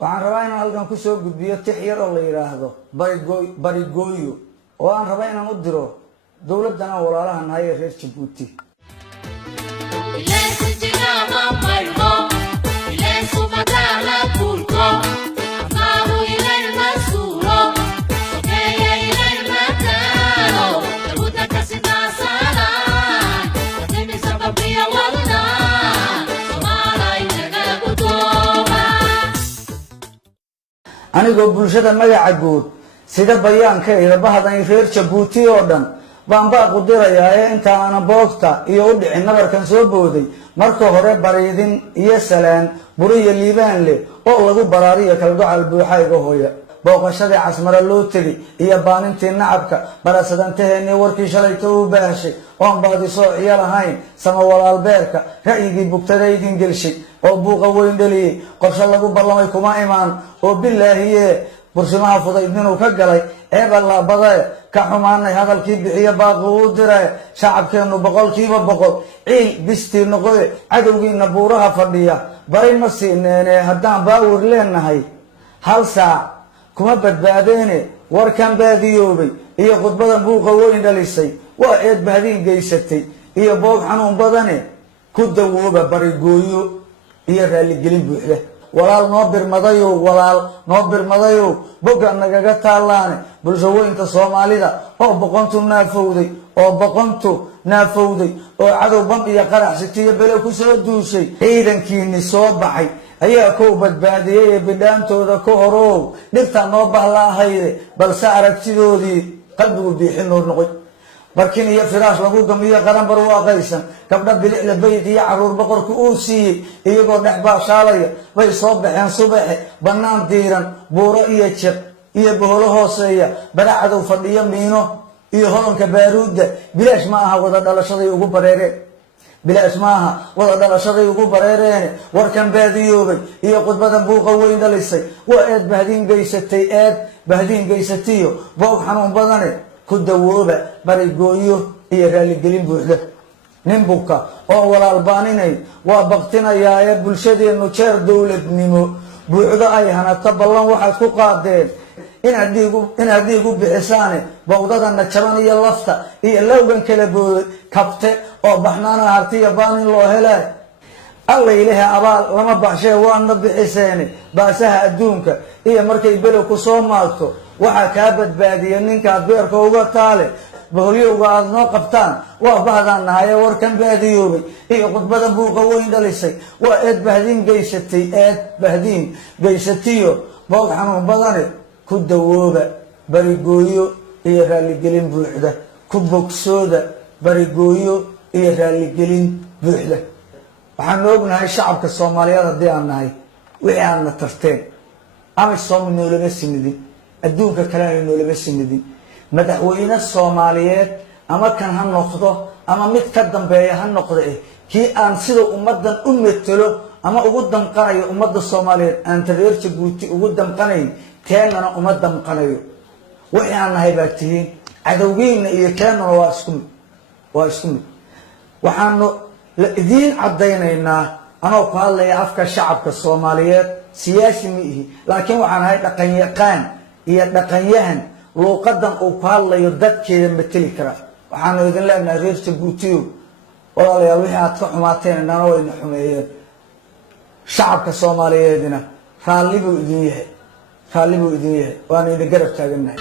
waxaan rabaa inaan halkan ku soo gudbiyo tix yar oo la yiraahdo barigooyo oo aan rabaa inaan u diro dawladana walaalaha nahay ee reer Djibouti. anigoo bulshada magaca guud sida bayaanka iyo bahdan reer Djibouti oo dhan baan baa ku dirayaa inta aan boogta iyo u dhicin nabarkan soo booday marka hore bariidin iyo salaan buriyo liibaan leh oo lagu baraariyo kalgacal buuxa iga hooya booqashada casmara loo tagi iyo baanintii nacabka barasadanteeni warkii shalayta u baashay oo baadi soo ciyaalahayn sama walaal beerka ra'yigii bugtada idin gelshay oo buuqa weyn dhaliyay qorshe lagu ballamay kuma imaan oo bilaahiye bursimaha fudaydninu ka galay eeballa baday ka xumaanay hadalkii bixiya baaqo u diray shacabkeenu boqolkiiba boqol ciil bistii noqoy cadowgiina buuraha fadhiya bari ma siineen haddaan baawir leenahay hal saac kuma badbaadeene warkan baadiyoobay iyo khudbadan buuqa weyn dhalisay waa eed bahdin geysatay iyo boob xanuun badane ku dawooba barigooyo iyo raaligelin buuxda walaal noo birmadayo boga nagaga taalaane bulshooyinka Soomaalida oo boqontu naafowday oo cadow bam iyo qarax sitiyo belo ku soo duushay ciidankiini soo baxay ayaa ku badbaadiyay bidhaantooda ka horow dhirta noo bahlaahayd balse aragtidoodii qalbigu biixin noqday barkin iyo firaash lagu gamiyo qaran barwaaqaysan gabdha bilicda bayd iyo caruur boqorku uu siiyay iyagoo dhex baashaalaya way soo baxeen subaxe banaan diiran buuro iyo jiq iyo boholo hooseeya baracadu fadhiyo miino iyo holanka baaruuda bilaash ma aha wada dhalashaday ugu bareereen warkan baadiyoobay iyo khudbadan buuqa weyn dhalisay waa eed bahdin geysatiyo boog xanuun badane ku dawooba barigooyo iyo raaligelin buuxda nin buka oo walaal baaninay waa baqtinayaa ee bulshadeenu jeer dawladnimo buuxda ay hanato ballan waxaad ku qaadeen inaad dhiig u bixisaane bowdadana jaban iyo lafta iyo lowgan kala booday kabte oo baxnaana hartiya baanin loo helay alla ilaahay abaal lama baxshee waana bixiseene baasaha adduunka iyo markay belo ku soo maagto waxa ka badbaadiya ninka beerka uga taale boqolyowga aad noo qabtaan waa bahdan nahay warkan baadiyoobay iyo khudbada buuqa weyn dhalisay waa eed bahdin geysatiyo boog xanuun badane ku dawooba barigooyo iyo raaligelin buuxda ku bogsooda barigooyo iyo raaligelin buuxda waxaan ognahay shacabka Soomaaliyeed hadii aan nahay wixii aan tarteen ama Soomaaliyeed laga sinidin adduunka kale noolama sinidin madaxweyne Soomaaliyeed ama kan ha noqdo ama mid ka dambeeya ha noqdo kii aan sida ummadan u metelo ama ugu danqanayo ummadda Soomaaliyeed aan reer Djibouti ugu danqanayn keenana uma danqanayo wixii aan nahay baatihiin cadawgiina iyo keenana waa isku mid waxaan la idin cadeynaynaa anoo ku hadlaya afka shacabka Soomaaliyeed siyaasi ma ihi laakiin waxaan ahay dhaqanyahan luuqadan uu ku hadlayo dadkeeda mateli kara waxaan idin leenahay reer Djibouti walaalayaal wixii aad ka xumaateen inana wayna xumeeyeen shacabka Soomaaliyeedna raalli buu idin yahay waan idin garab taaganahay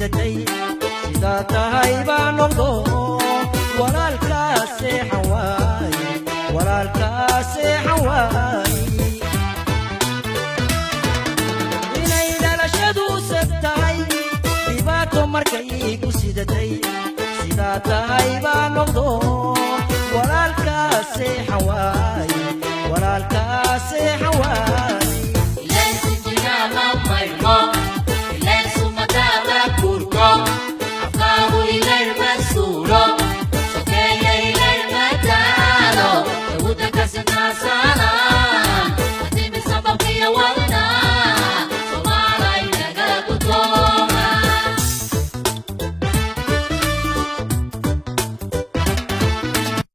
sida tahay baan noqdo walaalkaas xawaay inay dhalashadu sabtahay dhibaato markay ku sidatay sida tahay baan noqdo walaalkaas xawaay dagaalka seexan